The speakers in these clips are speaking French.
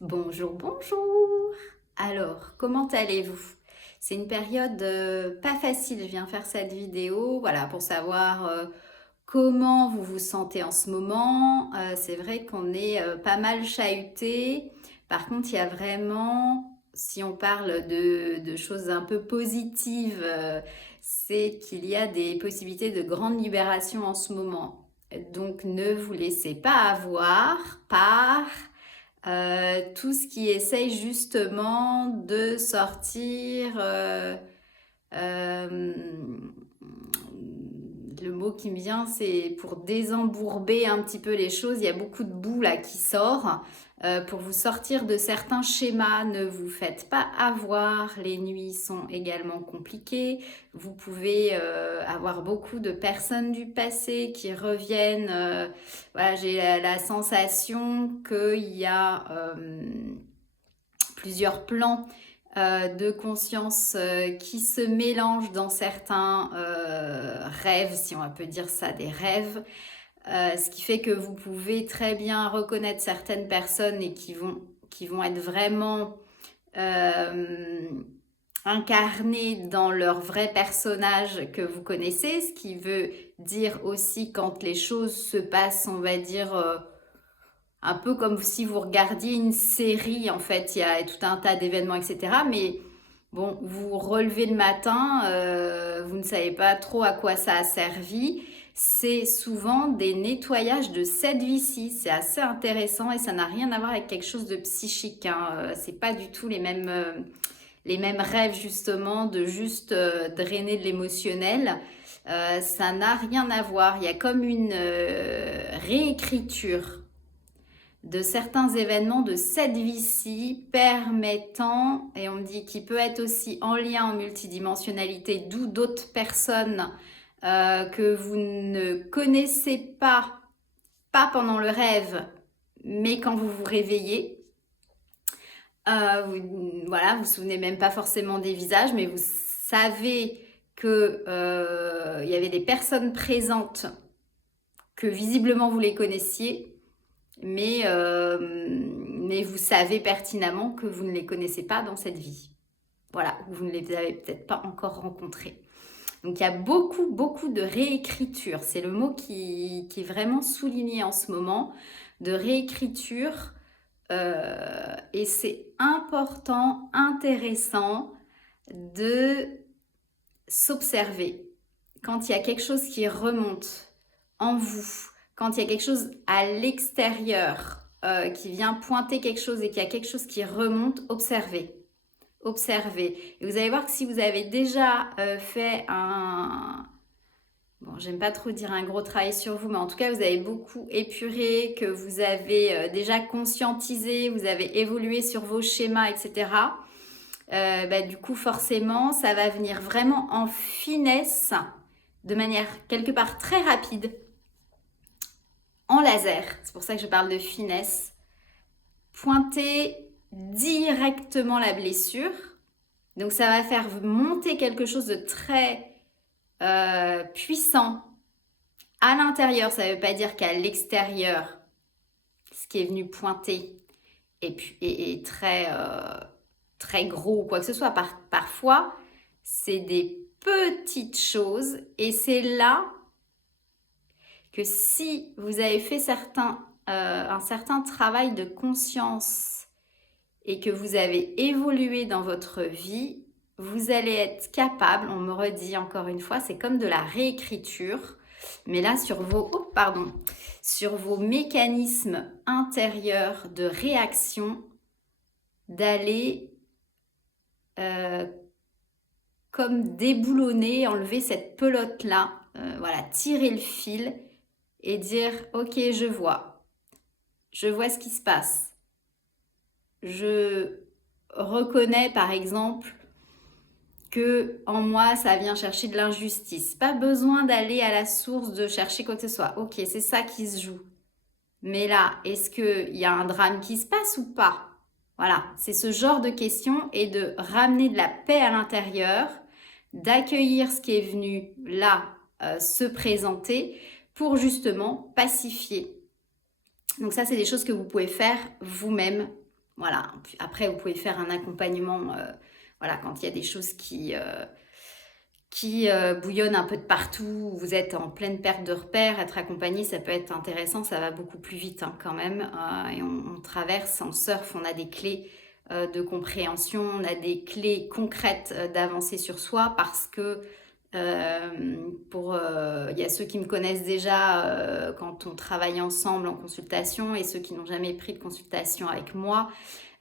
Bonjour, bonjour. Alors, comment allez-vous? C'est une période pas facile. Je viens faire cette vidéo, voilà, pour savoir comment vous vous sentez en ce moment. C'est vrai qu'on est pas mal chahuté. Par contre, il y a vraiment, si on parle de choses un peu positives, c'est qu'il y a des possibilités de grande libération en ce moment. Donc, ne vous laissez pas avoir par tout ce qui essaye justement de sortir, euh, le mot qui me vient, c'est pour désembourber un petit peu les choses. Il y a beaucoup de boue là qui sort. Pour vous sortir de certains schémas, ne vous faites pas avoir. Les nuits sont également compliquées. Vous pouvez avoir beaucoup de personnes du passé qui reviennent. Voilà, j'ai la sensation qu'il y a plusieurs plans de conscience qui se mélangent dans certains rêves, si on peut dire ça, des rêves. Ce qui fait que vous pouvez très bien reconnaître certaines personnes et qui vont être vraiment incarnées dans leur vrai personnage que vous connaissez, ce qui veut dire aussi quand les choses se passent, on va dire, un peu comme si vous regardiez une série, en fait, il y a tout un tas d'événements, etc. Mais bon, vous vous relevez le matin, vous ne savez pas trop à quoi ça a servi. C'est souvent des nettoyages de cette vie-ci. C'est assez intéressant et ça n'a rien à voir avec quelque chose de psychique, hein. C'est pas du tout les mêmes rêves, justement, de juste drainer de l'émotionnel. Ça n'a rien à voir. Il y a comme une réécriture de certains événements de cette vie-ci permettant, et on me dit qu'il peut être aussi en lien en multidimensionnalité, d'où d'autres personnes que vous ne connaissez pas pendant le rêve, mais quand vous vous réveillez. Voilà, vous vous souvenez même pas forcément des visages, mais vous savez que il y avait des personnes présentes que visiblement vous les connaissiez, mais vous savez pertinemment que vous ne les connaissez pas dans cette vie. Voilà, vous ne les avez peut-être pas encore rencontrés. Donc il y a beaucoup de réécriture. C'est le mot qui est vraiment souligné en ce moment, de réécriture. Et c'est important, intéressant de s'observer. Quand il y a quelque chose qui remonte en vous, quand il y a quelque chose à l'extérieur qui vient pointer quelque chose et qu'il y a quelque chose qui remonte, observez. Observez. Et vous allez voir que si vous avez déjà fait un... Bon, j'aime pas trop dire un gros travail sur vous, mais en tout cas, vous avez beaucoup épuré, que vous avez déjà conscientisé, vous avez évolué sur vos schémas, etc. Du coup, forcément, ça va venir vraiment en finesse, de manière quelque part très rapide, en laser. C'est pour ça que je parle de finesse. Pointer directement la blessure. Donc, ça va faire monter quelque chose de très puissant à l'intérieur. Ça ne veut pas dire qu'à l'extérieur, ce qui est venu pointer est très gros ou quoi que ce soit. Parfois, c'est des petites choses et c'est là que si vous avez fait un certain travail de conscience et que vous avez évolué dans votre vie, vous allez être capable, on me redit encore une fois, c'est comme de la réécriture, mais là sur vos mécanismes intérieurs de réaction, d'aller comme déboulonner, enlever cette pelote-là, voilà, tirer le fil et dire ok, je vois ce qui se passe. Je reconnais par exemple que en moi ça vient chercher de l'injustice. Pas besoin d'aller à la source de chercher quoi que ce soit. Ok, c'est ça qui se joue. Mais là, est-ce qu'il y a un drame qui se passe ou pas? Voilà, c'est ce genre de questions et de ramener de la paix à l'intérieur, d'accueillir ce qui est venu là se présenter pour justement pacifier. Donc ça, c'est des choses que vous pouvez faire vous-même Voilà. Puis après, vous pouvez faire un accompagnement, voilà, quand il y a des choses qui bouillonnent un peu de partout, vous êtes en pleine perte de repères, être accompagné, ça peut être intéressant, ça va beaucoup plus vite hein, quand même. Et on traverse, on surfe, on a des clés de compréhension, on a des clés concrètes d'avancer sur soi parce que il y a ceux qui me connaissent déjà quand on travaille ensemble en consultation et ceux qui n'ont jamais pris de consultation avec moi.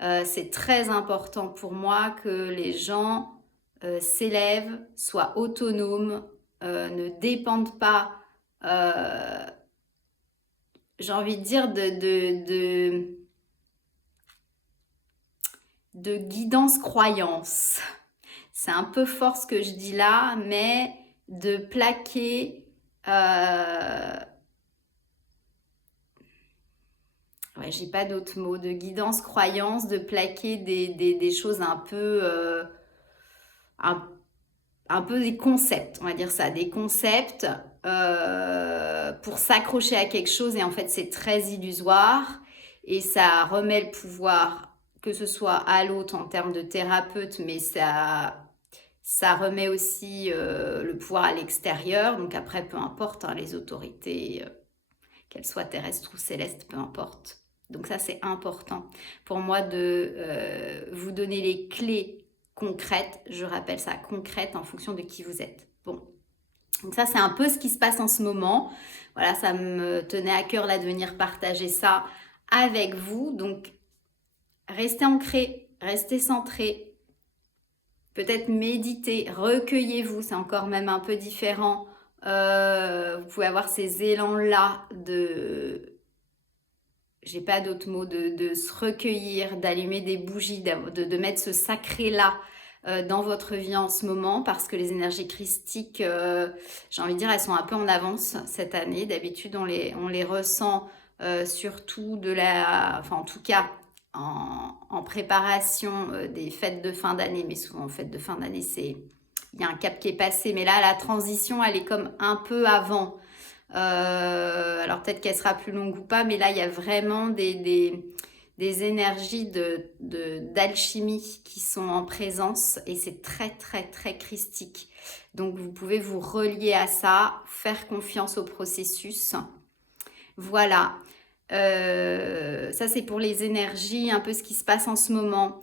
C'est très important pour moi que les gens s'élèvent, soient autonomes, ne dépendent pas, euh, j'ai envie de dire, de guidance croyance. C'est un peu fort ce que je dis là, mais de plaquer... ouais, j'ai pas d'autres mots, de guidance croyance, de plaquer des choses un peu... un un peu des concepts, on va dire ça, des concepts pour s'accrocher à quelque chose et en fait c'est très illusoire et ça remet le pouvoir, que ce soit à l'autre en termes de thérapeute, mais ça remet aussi le pouvoir à l'extérieur. Donc après, peu importe, hein, les autorités, qu'elles soient terrestres ou célestes, peu importe. Donc ça, c'est important pour moi de vous donner les clés concrètes, je rappelle ça, concrètes en fonction de qui vous êtes. Bon, donc ça, c'est un peu ce qui se passe en ce moment. Voilà, ça me tenait à cœur là de venir partager ça avec vous. Donc, restez ancrés, restez centrés, peut-être méditez, recueillez-vous, c'est encore même un peu différent. Vous pouvez avoir ces élans-là de j'ai pas d'autres mots, de se recueillir, d'allumer des bougies, de mettre ce sacré-là dans votre vie en ce moment, parce que les énergies christiques, j'ai envie de dire, elles sont un peu en avance cette année. D'habitude, on les ressent surtout enfin en tout cas, en préparation des fêtes de fin d'année, mais souvent en fêtes de fin d'année, il y a un cap qui est passé, mais là, la transition, elle est comme un peu avant. Alors peut-être qu'elle sera plus longue ou pas, mais là il y a vraiment des énergies d'alchimie qui sont en présence et c'est très très très christique. Donc vous pouvez vous relier à ça, faire confiance au processus. Voilà. Ça c'est pour les énergies, un peu ce qui se passe en ce moment.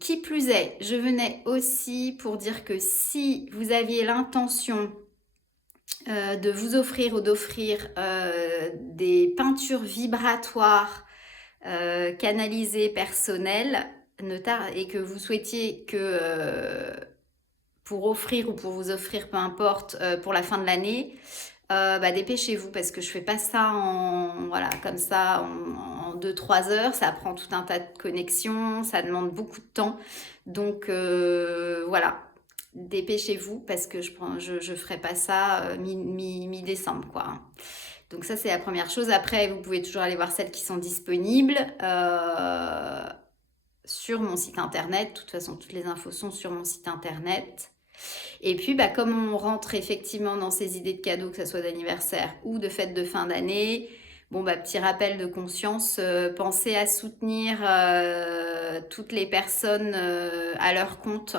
Qui plus est, je venais aussi pour dire que si vous aviez l'intention de vous offrir ou d'offrir des peintures vibratoires canalisées personnelles et que vous souhaitiez que pour offrir ou pour vous offrir, peu importe, pour la fin de l'année, dépêchez-vous parce que je fais pas ça voilà, comme ça en 2-3 heures. Ça prend tout un tas de connexions, ça demande beaucoup de temps. Donc voilà, dépêchez-vous parce que je ferai pas ça mi-décembre quoi. Donc ça c'est la première chose. Après vous pouvez toujours aller voir celles qui sont disponibles sur mon site internet. De toute façon toutes les infos sont sur mon site internet. Et puis, comme on rentre effectivement dans ces idées de cadeaux, que ce soit d'anniversaire ou de fête de fin d'année, petit rappel de conscience, pensez à soutenir toutes les personnes à leur compte,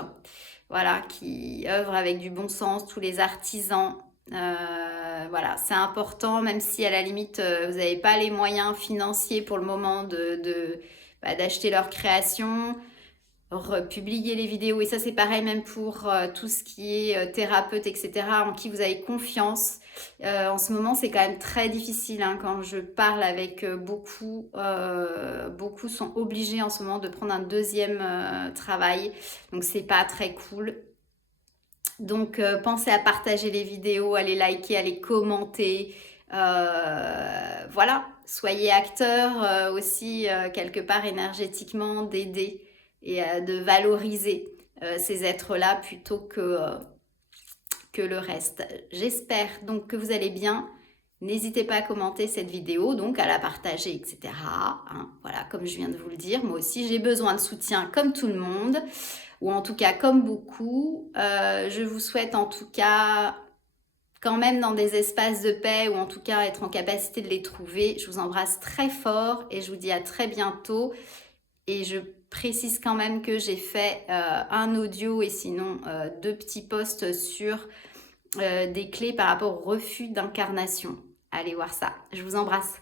voilà, qui œuvrent avec du bon sens, tous les artisans. Voilà, c'est important, même si à la limite, vous n'avez pas les moyens financiers pour le moment d'acheter leur création. Republier les vidéos et ça c'est pareil même pour tout ce qui est thérapeute etc en qui vous avez confiance. En ce moment c'est quand même très difficile hein, quand je parle avec beaucoup sont obligés en ce moment de prendre un deuxième travail, donc c'est pas très cool. Donc pensez à partager les vidéos, à les liker, à les commenter, voilà, soyez acteur aussi quelque part énergétiquement, d'aider et de valoriser ces êtres-là plutôt que le reste. J'espère donc que vous allez bien. N'hésitez pas à commenter cette vidéo, donc à la partager, etc. Hein, voilà, comme je viens de vous le dire, moi aussi j'ai besoin de soutien comme tout le monde, ou en tout cas comme beaucoup. Je vous souhaite en tout cas quand même dans des espaces de paix ou en tout cas être en capacité de les trouver. Je vous embrasse très fort et je vous dis à très bientôt. Et je précise quand même que j'ai fait un audio et sinon 2 petits posts sur des clés par rapport au refus d'incarnation. Allez voir ça. Je vous embrasse.